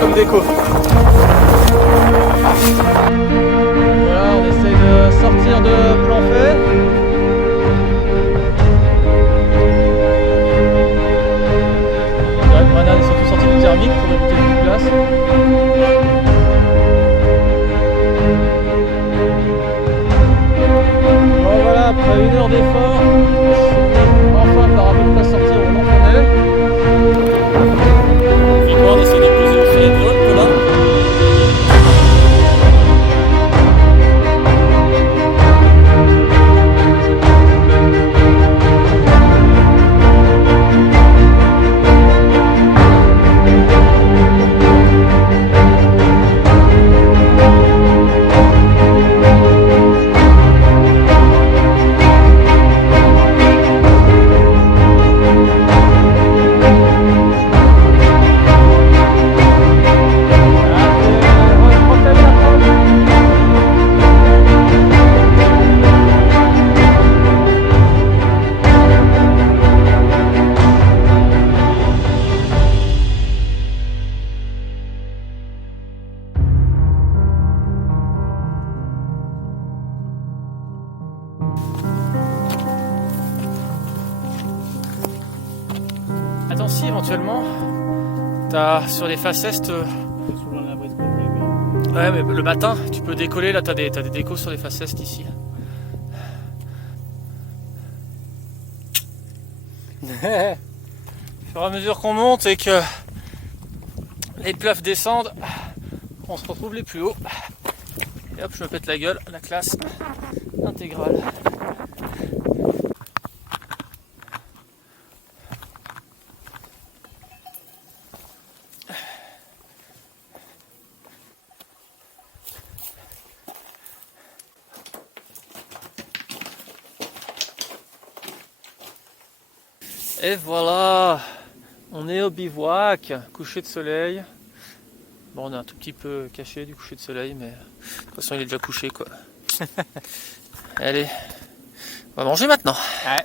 comme déco. Voilà, on essaye de sortir de plan fait. Ouais, Grenade est surtout sorti du thermique pour éviter le place. Bon voilà, après 1 heure d'effort, enfin par un peu de place sortir au Lamponnais. On essaie de poser aussi les drones là. Attends, si éventuellement, t'as sur les faces est. Ouais, mais le matin, tu peux décoller. Là, t'as des décos sur les faces est ici. Au fur et à mesure qu'on monte et que les plafs descendent, on se retrouve les plus hauts. Et hop, je me pète la gueule, la classe intégrale. Et voilà, on est au bivouac, coucher de soleil. Bon, on est un tout petit peu caché du coucher de soleil, mais de toute façon il est déjà couché quoi. Allez, on va manger maintenant. Ouais.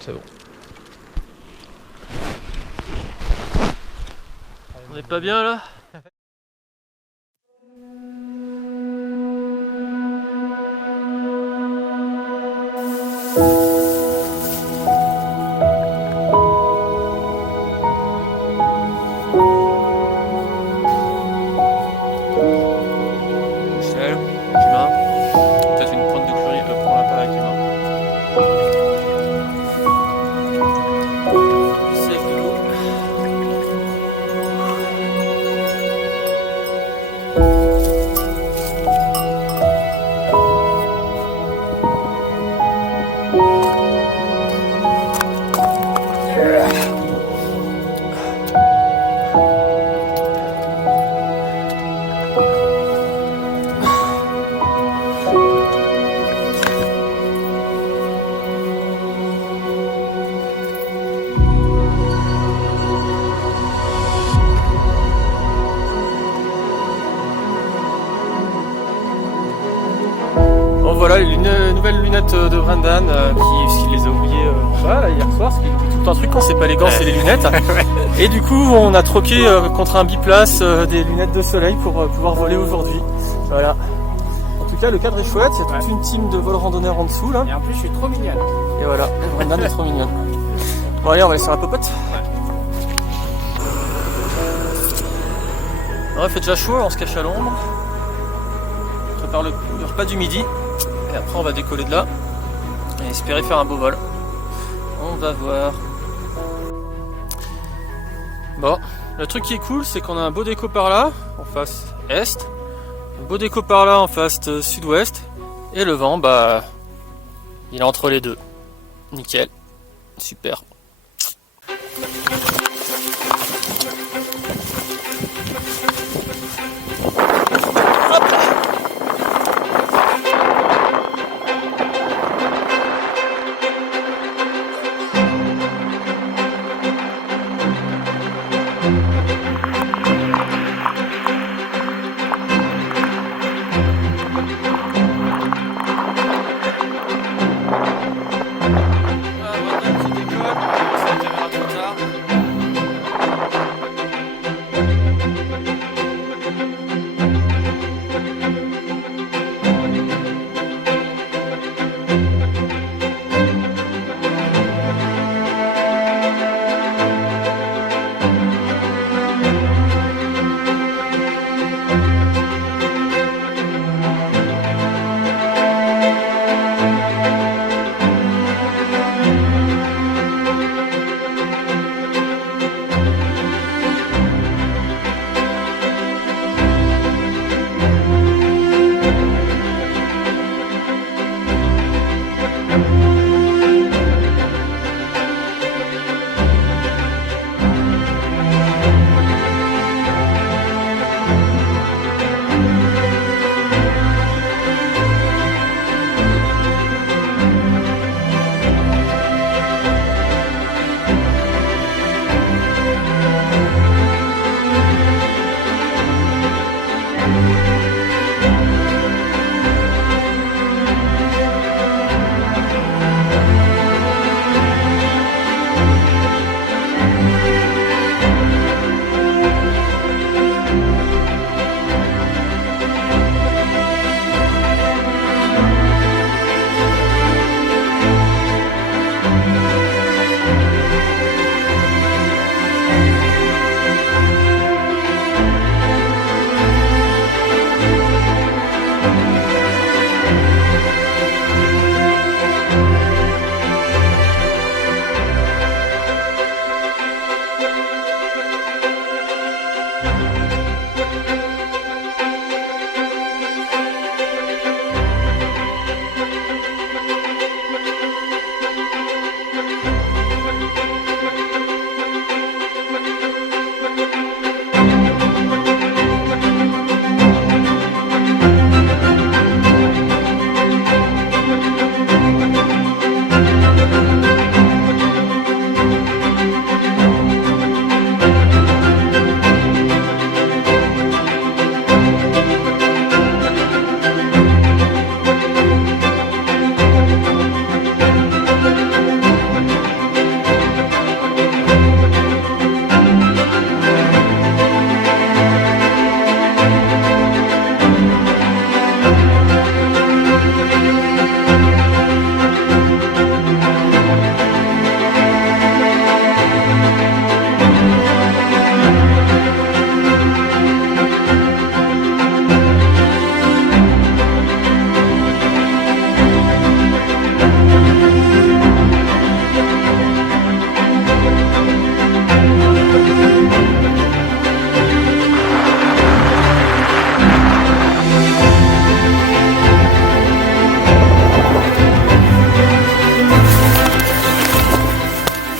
C'est bon. On n'est pas bien là? Sel, cumin, peut-être une pointe de curry, pour la pâte à cumin. Sel de l'eau. Bon voilà les nouvelles lunettes de Brendan qui les a oubliées hier soir, parce qu'il oublie tout le temps un truc quand c'est pas les gants, c'est les lunettes. Et du coup on a troqué contre un biplace des lunettes de soleil pour pouvoir voler aujourd'hui. Voilà. En tout cas le cadre est chouette, il y a toute une team de vol randonneurs en dessous là. Et en plus, je suis trop mignonne. Et voilà, Brendan est trop mignonne. Bon allez, on va aller sur la popote. Ouais, il fait déjà chaud, on se cache à l'ombre. On prépare le repas du midi. Et après on va décoller de là et espérer faire un beau vol. On va voir. Bon, le truc qui est cool, c'est qu'on a un beau déco par là, en face est, un beau déco par là en face sud-ouest, et le vent, bah, il est entre les deux. Nickel, super.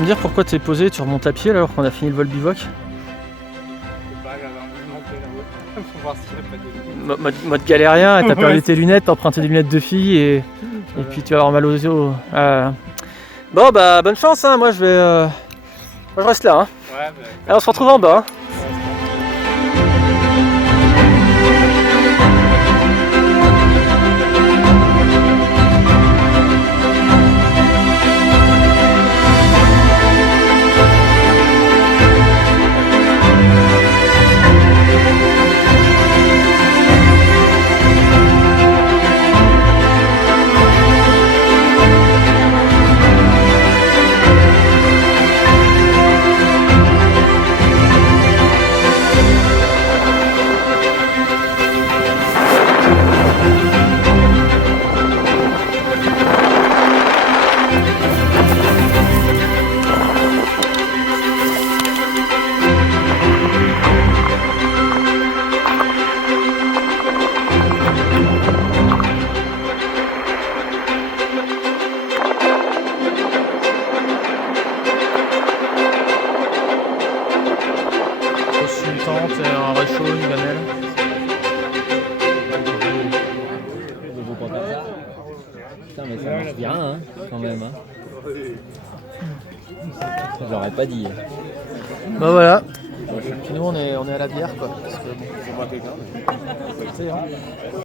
me dire pourquoi t'es posé, tu remontes à pied là, alors qu'on a fini le vol bivouac? Mode galérien, t'as perdu tes lunettes, t'as emprunté des lunettes de fille et puis tu vas avoir mal aux yeux. Bon bah bonne chance, hein. Moi je reste là. Hein. Allez, on se retrouve en bas. Hein. Une tente, un réchaud, une gamelle. Putain mais ça marche bien hein, quand même hein. Ça j'aurais pas dit. Bah voilà. Puis nous on est à la bière quoi. Parce que bon,